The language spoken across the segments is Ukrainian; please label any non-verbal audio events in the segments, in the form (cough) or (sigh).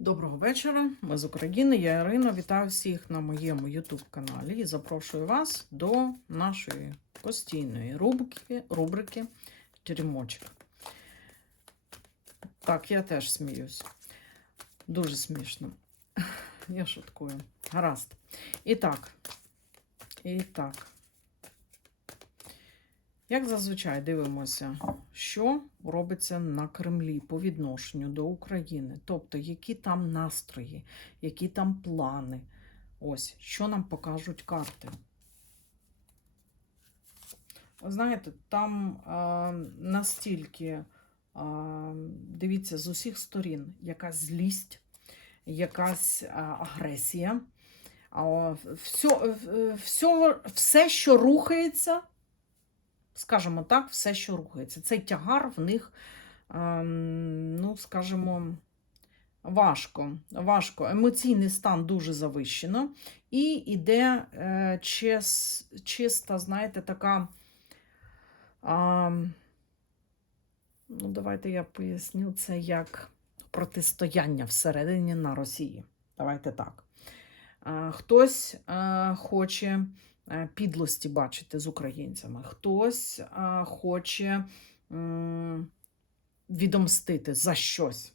Доброго вечора. Ми з України. Я Ірина. Вітаю всіх на моєму YouTube каналі і запрошую вас до нашої постійної рубрики, рубрики Теремочок. Так, я теж сміюсь. Дуже смішно. (laughs) Я шуткую. Гаразд. І так. І так. Як зазвичай дивимося, що робиться на Кремлі по відношенню до України, тобто які там настрої, які там плани. Ось, що нам покажуть карти. Знаєте, там а, настільки, а, дивіться, з усіх сторін якась злість, якась а, агресія. А, все, все, все, що рухається, скажімо так, все, що рухається. Цей тягар в них, ем, ну, скажімо, важко. важко. Емоційний стан дуже завищено. І йде е, чис, чиста, знаєте, така. А, ну, давайте я поясню це як протистояння всередині на Росії. Давайте так. А, хтось а, хоче е, підлості бачити з українцями, хтось а, хоче відомстити за щось.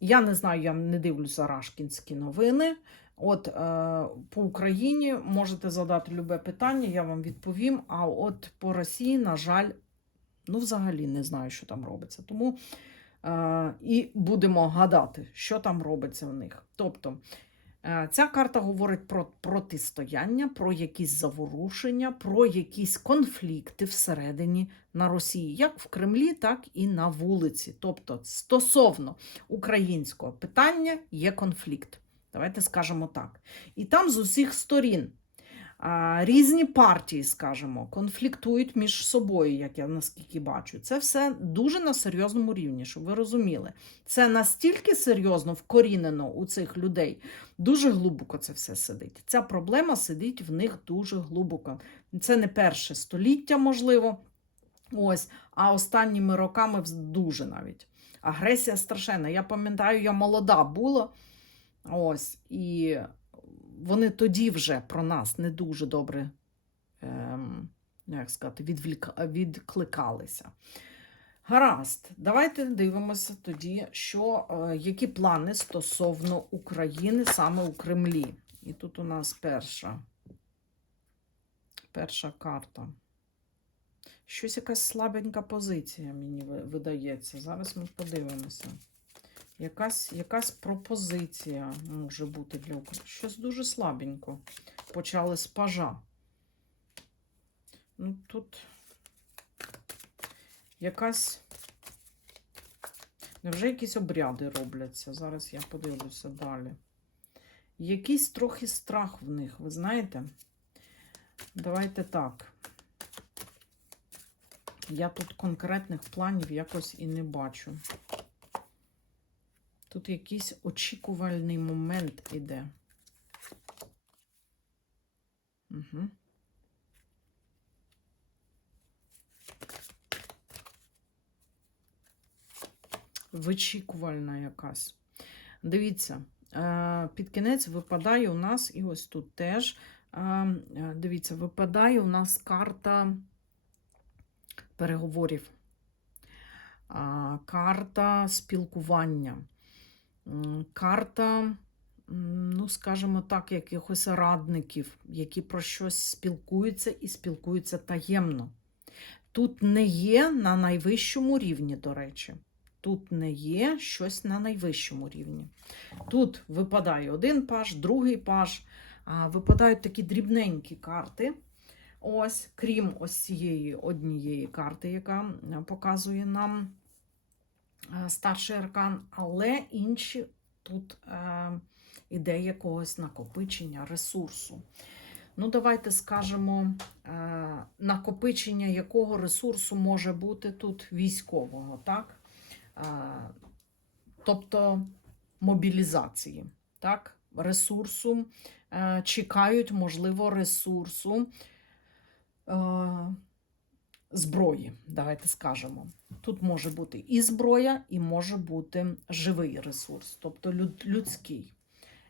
Я не знаю, я не дивлюся рашкінські новини. От е, по Україні можете задати любе питання, я вам відповім. А от по Росії, на жаль, ну взагалі не знаю, що там робиться. Тому е, і будемо гадати, що там робиться в них. Тобто е, ця карта говорить про протистояння, про якісь заворушення, про якісь конфлікти всередині на Росії, як в Кремлі, так і на вулиці. Тобто, стосовно українського питання є конфлікт. Давайте скажемо так. І там з усіх сторін різні партії, скажімо, конфліктують між собою, як я наскільки бачу. Це все дуже на серйозному рівні, щоб ви розуміли. Це настільки серйозно вкорінено у цих людей, дуже глибоко це все сидить. Ця проблема сидить в них дуже глибоко. Це не перше століття, можливо. Ось, а останніми роками дуже навіть. Агресія страшенна. Я пам'ятаю, я молода була. Ось, і вони тоді вже про нас не дуже добре, ем, як сказати, відвліка, відкликалися. Гаразд, давайте дивимося тоді, що, е, які плани стосовно України саме у Кремлі. І тут у нас перша, перша карта. Щось якась слабенька позиція мені видається. Зараз ми подивимося. Якась, якась пропозиція може бути для України. Щось дуже слабенько. Почали з пажа. Ну, тут якась. Невже якісь обряди робляться? Зараз я подивлюся далі. Якийсь трохи страх в них, ви знаєте? Давайте так. Я тут конкретних планів якось і не бачу. Тут якийсь очікувальний момент іде. Угу. Вичікувальна якась. Дивіться, е, під кінець випадає у нас, і ось тут теж. е, е, Дивіться, випадає у нас карта переговорів, карта спілкування. Карта, ну, скажімо так, якихось радників, які про щось спілкуються і спілкуються таємно. Тут не є на найвищому рівні, до речі. Тут не є щось на найвищому рівні. Тут випадає один паж, другий паж, випадають такі дрібненькі карти. Ось, крім ось цієї однієї карти, яка показує нам старший аркан, але інші тут е, іде якогось накопичення ресурсу. Ну, давайте скажемо, е, накопичення якого ресурсу може бути тут військового, так? Е, тобто мобілізації, так? Ресурсу, е, чекають, можливо, ресурсу. Зброї, давайте скажемо. Тут може бути і зброя, і може бути живий ресурс, тобто люд, людський.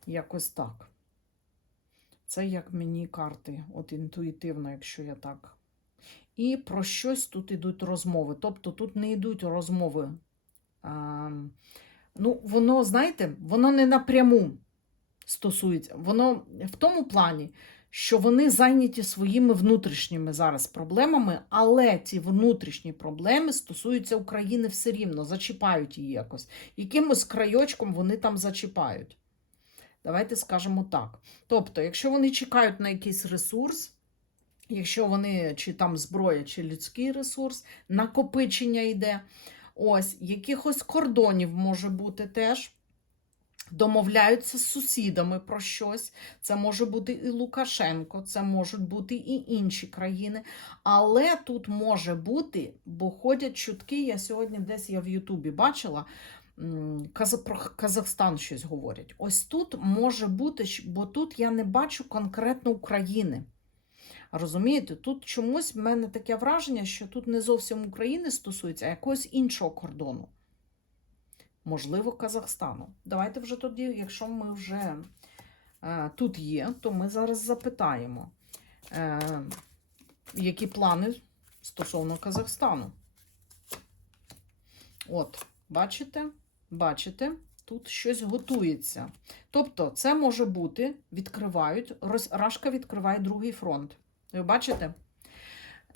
Якось так. Це як мені карти, от інтуїтивно, якщо я так. І про щось тут йдуть розмови. Тобто тут не йдуть розмови. А, ну, воно, знаєте, воно не напряму стосується. Воно в тому плані, що вони зайняті своїми внутрішніми зараз проблемами, але ці внутрішні проблеми стосуються України все рівно, зачіпають її якось. Якимось крайочком вони там зачіпають. Давайте скажемо так. Тобто, якщо вони чекають на якийсь ресурс, якщо вони чи там зброя, чи людський ресурс, накопичення йде, ось, якихось кордонів може бути теж. Домовляються з сусідами про щось. Це може бути і Лукашенко, це можуть бути і інші країни. Але тут може бути, бо ходять чутки. Я сьогодні десь я в Ютубі бачила. Про Казахстан щось говорять. Ось тут може бути, бо тут я не бачу конкретно України. Розумієте, тут чомусь в мене таке враження, що тут не зовсім України стосується, а якогось іншого кордону. Можливо, Казахстану. Давайте вже тоді, якщо ми вже е, тут є, то ми зараз запитаємо, е, які плани стосовно Казахстану. От, бачите? Бачите? Тут щось готується. Тобто, це може бути, відкривають, Рос- Рашка відкриває другий фронт. Ви бачите?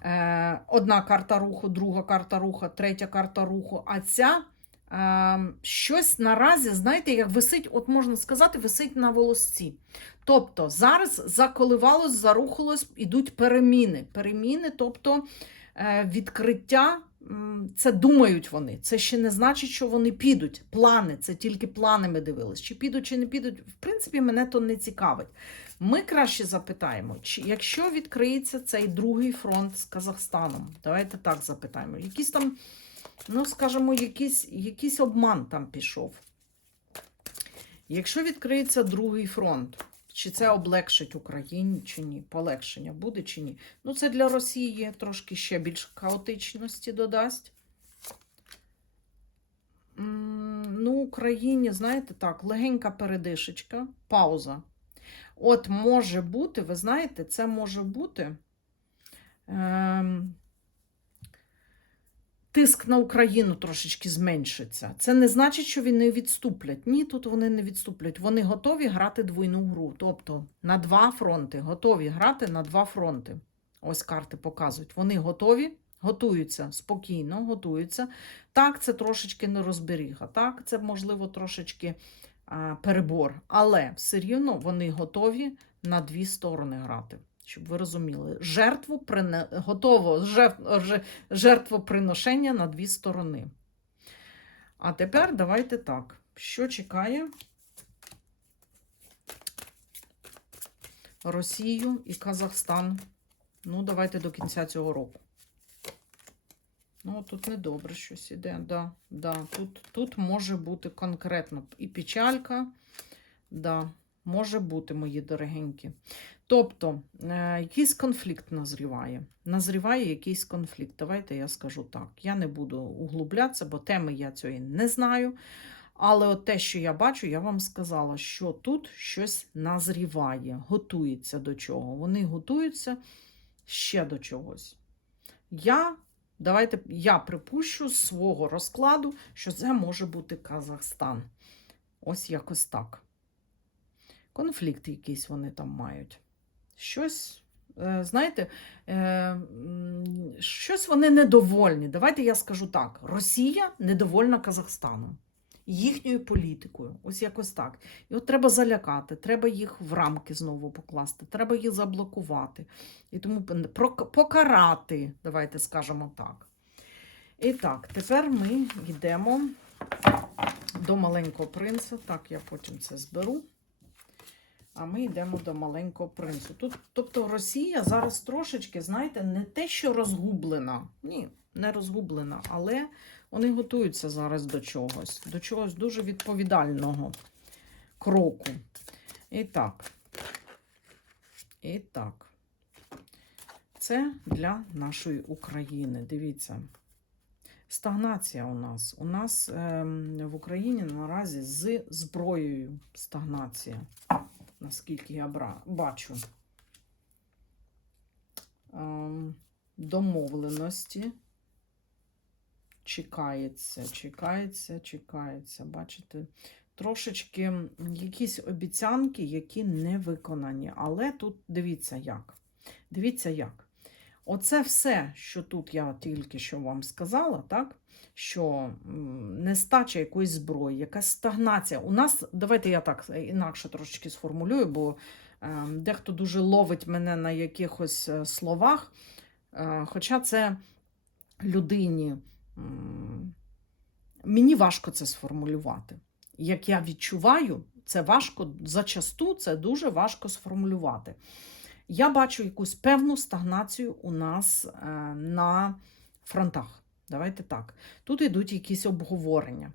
Е, одна карта руху, друга карта руху, третя карта руху. А ця щось наразі, знаєте, як висить, от можна сказати, висить на волосці. Тобто зараз заколивалось, зарухалось, ідуть переміни. Переміни, тобто е, відкриття. Це думають вони. Це ще не значить, що вони підуть. Плани, це тільки плани ми дивились. Чи підуть, чи не підуть. В принципі, мене то не цікавить. Ми краще запитаємо, чи якщо відкриється цей другий фронт з Казахстаном, давайте так запитаємо. Якийсь там, ну скажімо, якийсь, якийсь обман там пішов. Якщо відкриється другий фронт, чи це облегшить Україні, чи ні? Полегшення буде чи ні? Ну, це для Росії трошки ще більш хаотичності додасть. Ну, Україні, знаєте, так, легенька передишечка, пауза. От може бути, ви знаєте, це може бути ем, тиск на Україну трошечки зменшиться. Це не значить, що вони відступлять. Ні, тут вони не відступлять. Вони готові грати двойну гру. Тобто на два фронти. Готові грати на два фронти. Ось карти показують. Вони готові, готуються спокійно, готуються. Так, це трошечки нерозберіга. Так, це можливо трошечки а, перебор. Але все рівно вони готові на дві сторони грати. Щоб ви розуміли, жертву прине... готово жертвоприношення на дві сторони. А тепер давайте так. Що чекає Росію і Казахстан? Ну, давайте до кінця цього року. Ну, тут недобре щось іде. Да, да. Тут, тут може бути конкретно і печалька. Да, може бути, мої дорогенькі. Тобто, е, якийсь конфлікт назріває. Назріває якийсь конфлікт. Давайте я скажу так. Я не буду углублятися, бо теми я цієї не знаю. Але от те, що я бачу, я вам сказала, що тут щось назріває, готується до чого. Вони готуються ще до чогось. Я, давайте я припущу з свого розкладу, що це може бути Казахстан. Ось якось так. Конфлікт якийсь вони там мають. Щось, е, знаєте, е, щось вони недовольні. Давайте я скажу так: Росія недовольна Казахстаном, їхньою політикою. Ось якось так. І от треба залякати, треба їх в рамки знову покласти, треба їх заблокувати. І тому покарати, давайте скажемо так. І так, тепер ми йдемо до маленького принца. Так, я потім це зберу. А ми йдемо до маленького принцу. Тут, тобто Росія зараз трошечки, знаєте, не те, що розгублена. Ні, не розгублена, але вони готуються зараз до чогось, до чогось дуже відповідального кроку. І так. І так. Це для нашої України. Дивіться. Стагнація у нас. У нас ем, в Україні наразі з зброєю стагнація, наскільки я бачу. Ем, домовленості. Чекається, чекається, чекається. Бачите, трошечки якісь обіцянки, які не виконані. Але тут дивіться як. Дивіться як. Оце все, що тут я тільки що вам сказала, так? що нестача якоїсь зброї, якась стагнація. У нас, давайте я так інакше трошечки сформулюю, бо е, дехто дуже ловить мене на якихось е, словах, е, хоча це людині. Мені важко це сформулювати. Як я відчуваю, це важко зачасту, це дуже важко сформулювати. Я бачу якусь певну стагнацію у нас е, на фронтах. Давайте так. Тут йдуть якісь обговорення.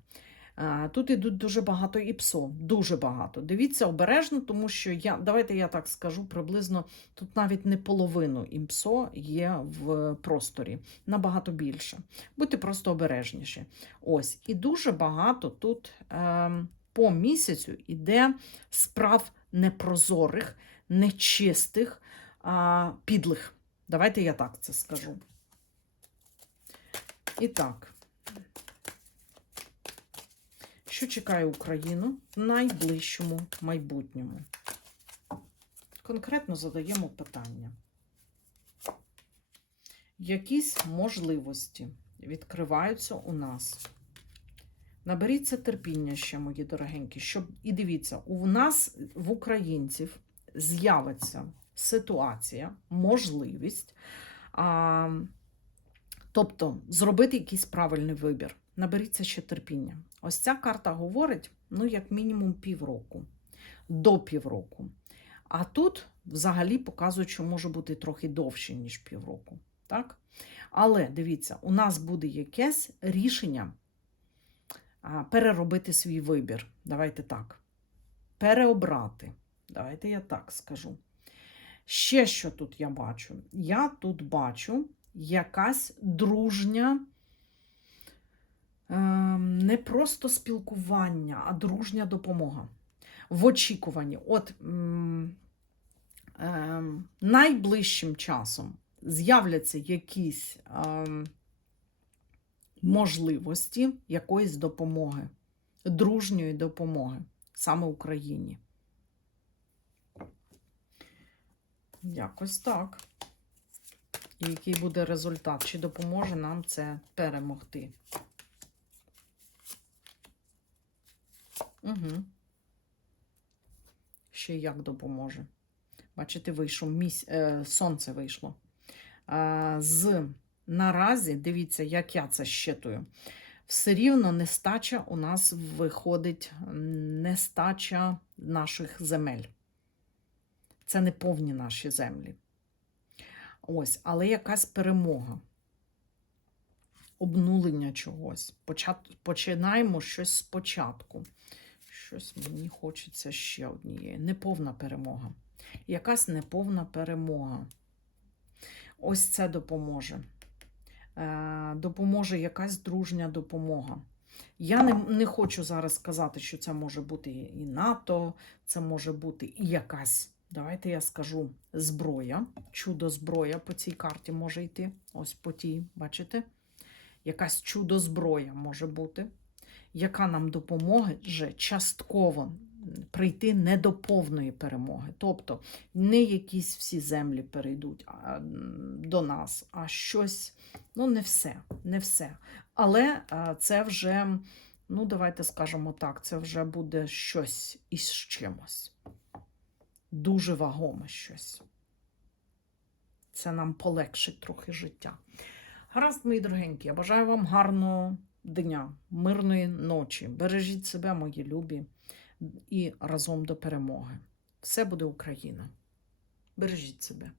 Е, Тут йдуть дуже багато ІПСО, дуже багато. Дивіться обережно, тому що я, давайте я так скажу, приблизно тут навіть не половину ІПСО є в просторі, набагато більше. Будьте просто обережніші. Ось, і дуже багато тут е, по місяцю іде справ непрозорих, нечистих, а, підлих. Давайте я так це скажу. І так, що чекає Україну в найближчому майбутньому? Конкретно задаємо питання. Якісь можливості відкриваються у нас. Наберіться терпіння ще, мої дорогенькі, щоб і дивіться, у нас в українців з'явиться ситуація, можливість, тобто зробити якийсь правильний вибір. Наберіться ще терпіння. Ось ця карта говорить, ну, як мінімум, півроку, до півроку. А тут взагалі показують, що може бути трохи довше, ніж півроку. Так? Але дивіться, у нас буде якесь рішення переробити свій вибір. Давайте так. Переобрати. Давайте я так скажу. Ще що тут я бачу? Я тут бачу якась дружня, ем, не просто спілкування, а дружня допомога. В очікуванні. От ем, найближчим часом з'являться якісь ем, можливості якоїсь допомоги, дружньої допомоги саме Україні. Якось так. І який буде результат? Чи допоможе нам це перемогти? Угу. Ще як допоможе. Бачите, вийшов місь... е, сонце вийшло. А, з наразі, дивіться, як я це щитую. Все рівно нестача у нас виходить нестача наших земель. Це не повні наші землі. Ось, але якась перемога, обнулення чогось. Починаємо щось спочатку. Щось мені хочеться ще однієї. Неповна перемога. Якась неповна перемога. Ось це допоможе. Е, допоможе якась дружня допомога. Я не, не хочу зараз сказати, що це може бути і НАТО, це може бути і якась, давайте я скажу, зброя. Чудо зброя по цій карті може йти. Ось по тій, бачите? Якась чудо зброя може бути, яка нам допоможе частково прийти не до повної перемоги. Тобто не якісь всі землі перейдуть до нас, а щось, ну не все, не все. Але це вже, ну давайте скажемо так, це вже буде щось із чимось. Дуже вагоме щось. Це нам полегшить трохи життя. Гаразд, мої дорогенькі, я бажаю вам гарного дня, мирної ночі. Бережіть себе, мої любі, і разом до перемоги. Все буде Україна. Бережіть себе.